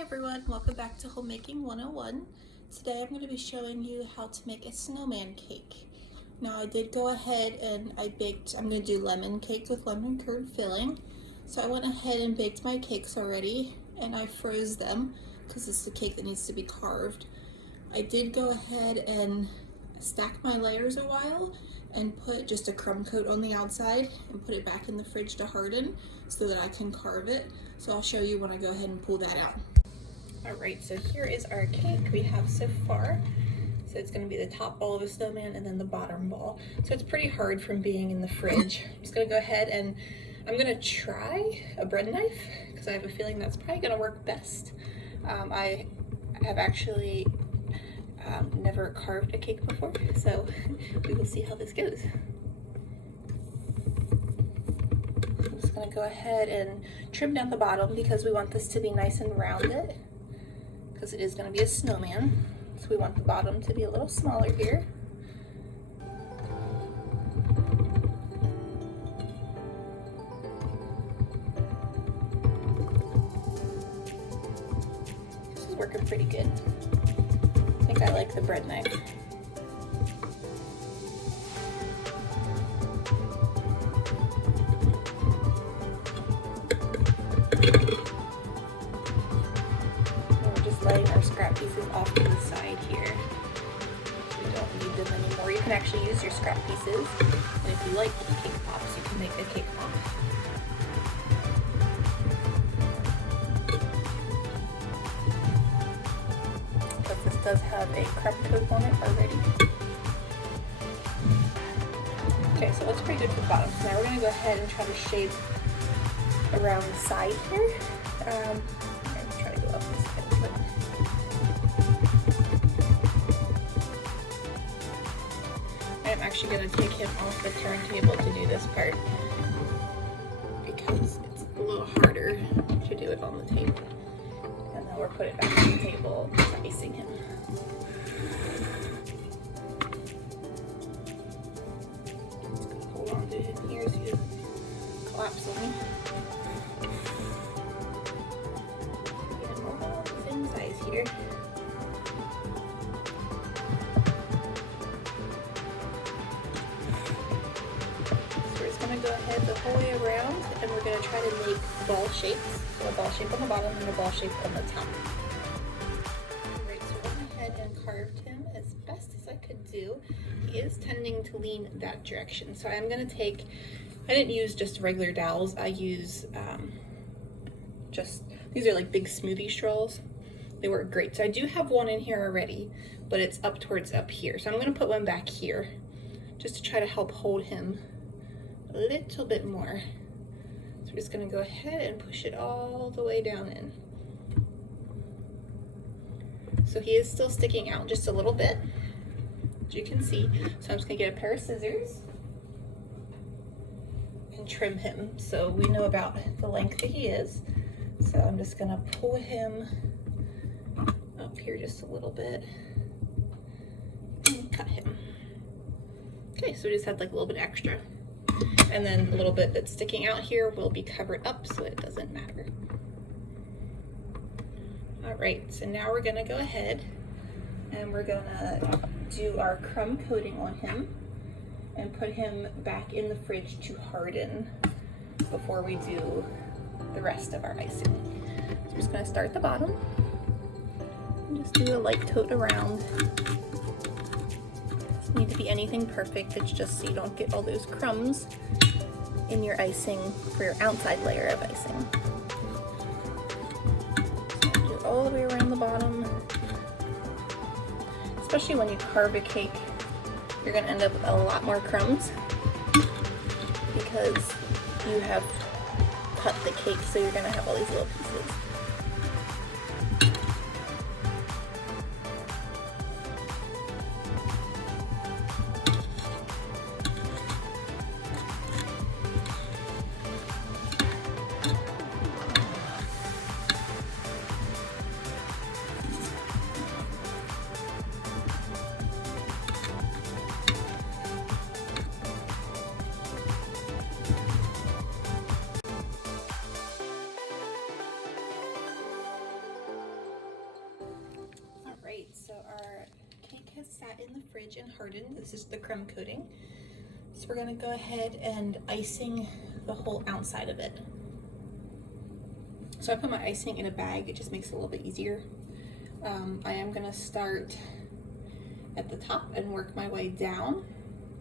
everyone, welcome back to Homemaking 101. Today I'm going to be showing you how to make a snowman cake. Now I did go ahead and I'm going to do lemon cake with lemon curd filling. So I went ahead and baked my cakes already and I froze them because it's the cake that needs to be carved. I did go ahead and stack my layers a while and put just a crumb coat on the outside and put it back in the fridge to harden so that I can carve it. So I'll show you when I go ahead and pull that out. Alright, so here is our cake we have so far. So it's going to be the top ball of a snowman and then the bottom ball. So it's pretty hard from being in the fridge. I'm just going to go ahead and I'm going to try a bread knife because I have a feeling that's probably going to work best. I have actually never carved a cake before, so we will see how this goes. I'm just going to go ahead and trim down the bottom because we want this to be nice and rounded because it is going to be a snowman, so we want the bottom to be a little smaller here. This is working pretty good. I think I like the bread knife. We're just letting our scrap pieces off to the side here. We don't need them anymore. You can actually use your scrap pieces, and if you like cake pops, you can make a cake pop. This does have a crumb coat on it already. Okay, so that's pretty good for the bottom. So now we're going to go ahead and try to shape around the side here. I'm going to try to go up this side a bit. I'm actually going to take him off the turntable to do this part because it's a little harder to do it on the table. And then we'll put it back on the table, icing him. Just gonna hold on to him here so he doesn't collapse on me. And all the thin size here. So we're just gonna go ahead the whole way around and we're gonna try to make ball shapes. So a ball shape on the bottom and a ball shape on the top. Alright, so I went ahead and carved him as best as I could do. He is tending to lean that direction. So I'm going to take, I didn't use just regular dowels. I use these are like big smoothie straws. They work great. So I do have one in here already, but it's up towards up here. So I'm going to put one back here just to try to help hold him a little bit more. So we're just going to go ahead and push it all the way down in. So he is still sticking out just a little bit, as you can see. So I'm just going to get a pair of scissors and trim him so we know about the length that he is. So I'm just going to pull him up here just a little bit and cut him. Okay, so we just had like a little bit extra. And then a little bit that's sticking out here will be covered up so it doesn't matter. Alright, so now we're gonna go ahead and we're gonna do our crumb coating on him and put him back in the fridge to harden before we do the rest of our icing. So we're just gonna start at the bottom and just do a light coat around. Need to be anything perfect. It's just so you don't get all those crumbs in your icing for your outside layer of icing. So do it all the way around the bottom. Especially when you carve a cake, you're going to end up with a lot more crumbs because you have cut the cake, so you're going to have all these little pieces. has sat in the fridge and hardened. This is the crumb coating. So we're gonna go ahead and icing the whole outside of it. So I put my icing in a bag, it just makes it a little bit easier. I am gonna start at the top and work my way down.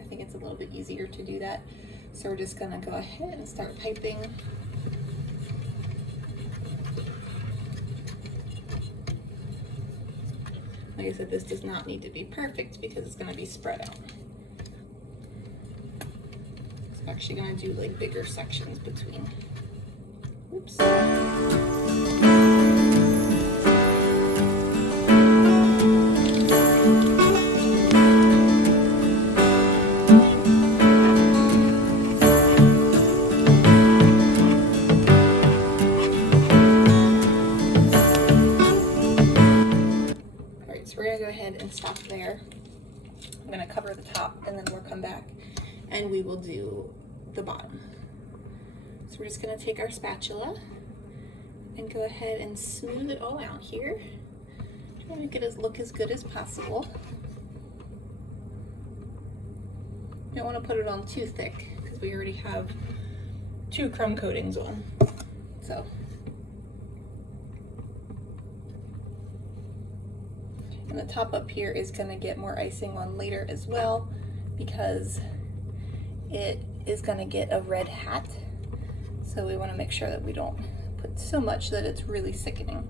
I think it's a little bit easier to do that. So we're just gonna go ahead and start piping. Like I said, this does not need to be perfect because it's gonna be spread out. So I'm actually gonna do like bigger sections between. Oops. So we're gonna go ahead and stop there. I'm gonna cover the top and then we'll come back and we will do the bottom. So we're just gonna take our spatula and go ahead and smooth it all out here. Try to make it look as good as possible. You don't wanna put it on too thick because we already have 2 crumb coatings on. So. And the top up here is gonna get more icing on later as well because it is gonna get a red hat. So we wanna make sure that we don't put so much that it's really sickening.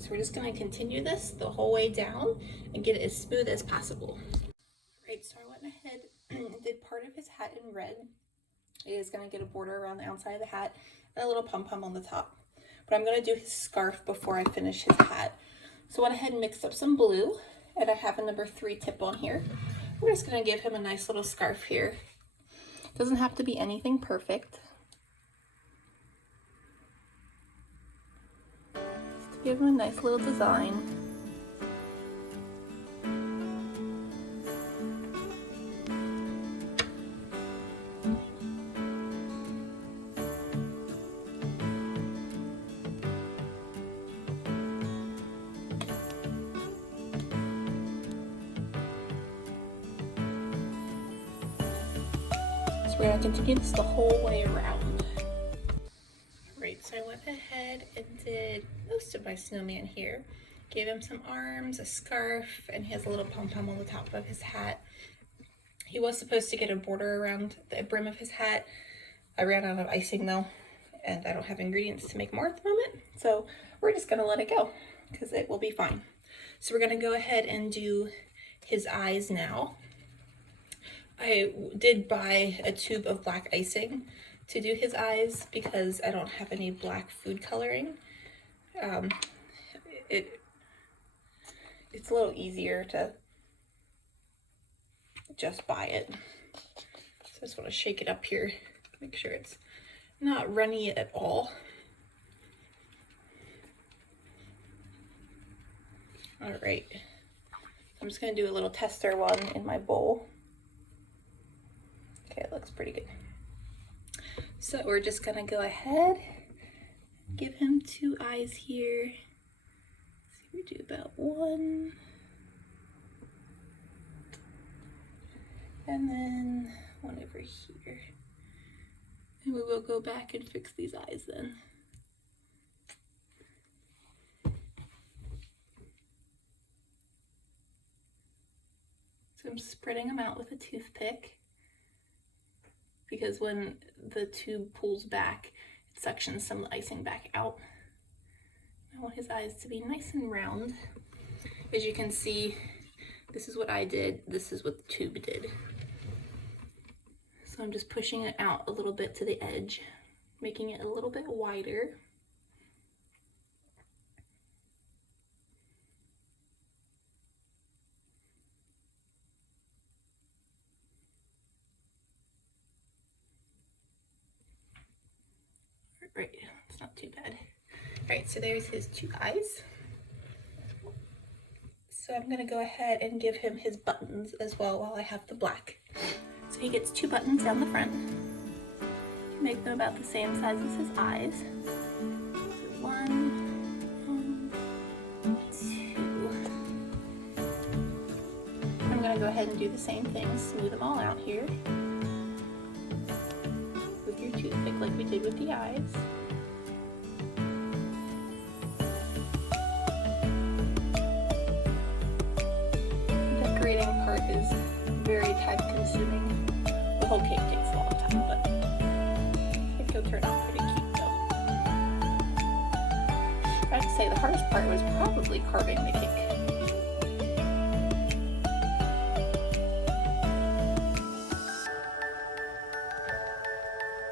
So we're just going to continue this the whole way down and get it as smooth as possible. Right, so I went ahead and did part of his hat in red. It is going to get a border around the outside of the hat and a little pom-pom on the top. But I'm going to do his scarf before I finish his hat. So I went ahead and mixed up some blue, and I have a number 3 tip on here. We're just going to give him a nice little scarf here. Doesn't have to be anything perfect. Give him a nice little design. So we're going to continue this the whole way around. So I went ahead and did most of my snowman here. Gave him some arms, a scarf, and he has a little pom-pom on the top of his hat. He was supposed to get a border around the brim of his hat. I ran out of icing though, and I don't have ingredients to make more at the moment. So we're just gonna let it go because it will be fine. So we're gonna go ahead and do his eyes now. I did buy a tube of black icing to do his eyes because I don't have any black food coloring. It's a little easier to just buy it. So I just want to shake it up here, make sure it's not runny at all. All right, I'm just gonna do a little tester one in my bowl. Okay, it looks pretty good. So we're just gonna go ahead, give him 2 eyes here. So we do about 1. And then 1 over here. And we will go back and fix these eyes then. So I'm spreading them out with a toothpick, because when the tube pulls back, it suctions some of the icing back out. I want his eyes to be nice and round. As you can see, this is what I did, this is what the tube did. So I'm just pushing it out a little bit to the edge, making it a little bit wider. Right, it's not too bad. All right, so there's his 2 eyes. So So I'm gonna go ahead and give him his buttons as well while I have the black. So he gets 2 buttons down the front. Make them about the same size as his eyes. So 1 and 2. I'm gonna go ahead and do the same thing, smooth them all out here with your toothpick like we did with the eyes. Decorating part is very time consuming. The whole cake takes a long time, but I think it'll turn out pretty cute though. I have to say the hardest part was probably carving the cake.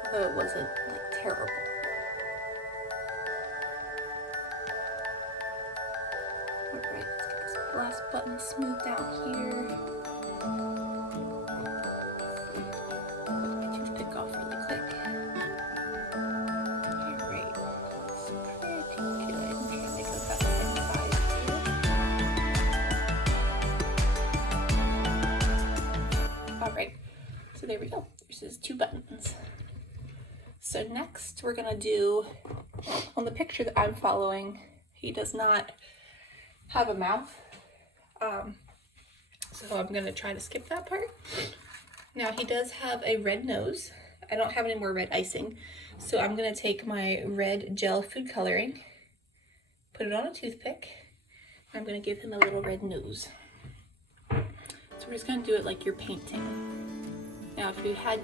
Although it wasn't like terrible. Alright, let's get this last button smoothed out here. Toothpick off really quick. Alright, looks pretty good. I'm trying to make it about the same size here. Alright, so there we go. There's his 2 buttons. So next we're gonna do, on the picture that I'm following, he does not have a mouth. So I'm gonna try to skip that part. Now he does have a red nose. I don't have any more red icing. So I'm gonna take my red gel food coloring, put it on a toothpick, and I'm gonna give him a little red nose. So we're just gonna do it like you're painting. Now if you had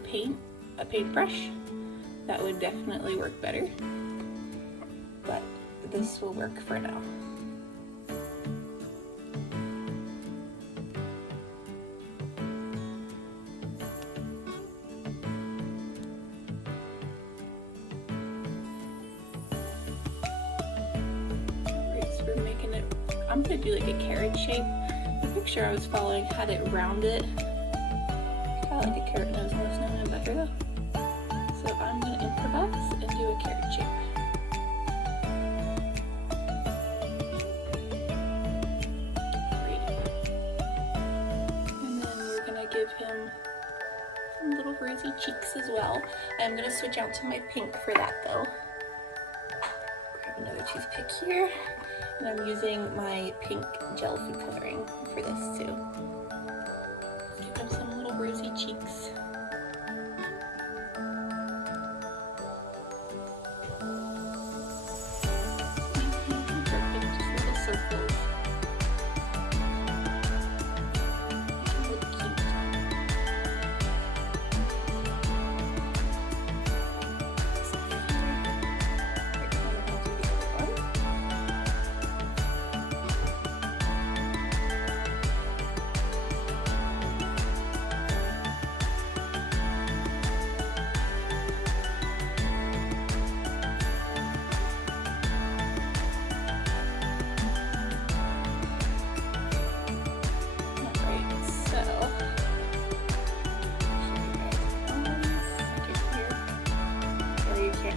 a paintbrush, that would definitely work better, but this will work for now. I'm gonna do like a carrot shape. The picture I was following had it rounded. Kind of like a carrot nose on a snowman better though. So I'm gonna improvise and do a carrot shape. Great. And then we're gonna give him some little rosy cheeks as well. I'm gonna switch out to my pink for that though. Grab another toothpick here. And I'm using my pink gel food coloring for this too. Give them some little rosy cheeks. Perfect, just little circles. Make it look cute.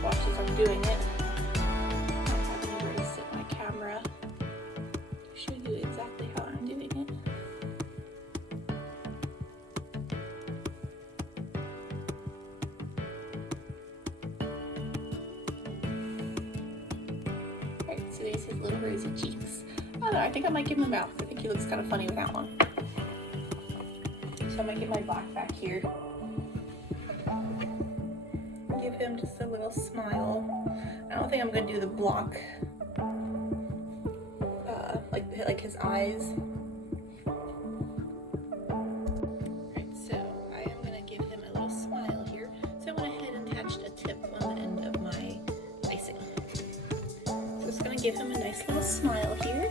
Watch as I'm doing it. I don't have anywhere to sit my camera to show you exactly how I'm doing it. Alright, so there's his little rosy cheeks. I don't know, I think I might give him a mouth. I think he looks kind of funny with that one. So I might get my black back here. Give him just a little smile. I don't think I'm gonna do the block, like his eyes. Right, so I am gonna give him a little smile here. So I went ahead and attached a tip on the end of my icing. So it's gonna give him a nice little smile here.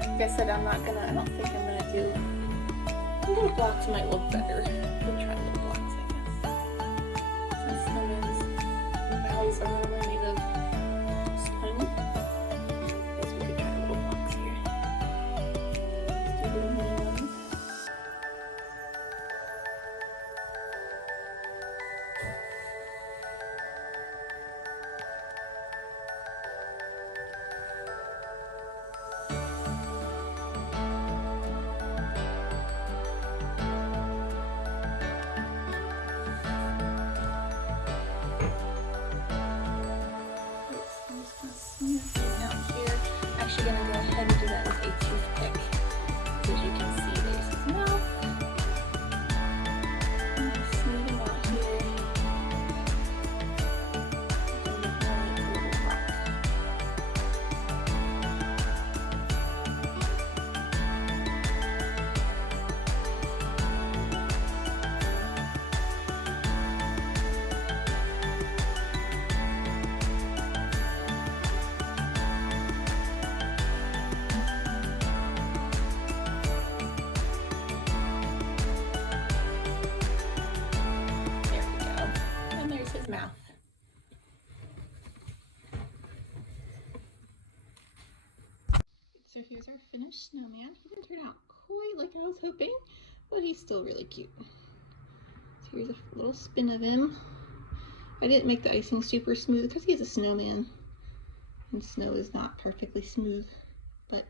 Like I said, I don't think I'm gonna do, little blocks might look better. We'll try little blocks, I guess. Since snowman's mouths are normally made of stone, I guess we could try little blocks here. Let's do little mini ones. actually going to go ahead and do that with a toothpick. As you can see, there's his mouth. Smooth him out here. Mouth. So here's our finished snowman. He didn't turn out quite like I was hoping, but he's still really cute. So here's a little spin of him. I didn't make the icing super smooth because he's a snowman and snow is not perfectly smooth. But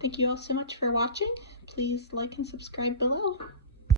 thank you all so much for watching. Please like and subscribe below.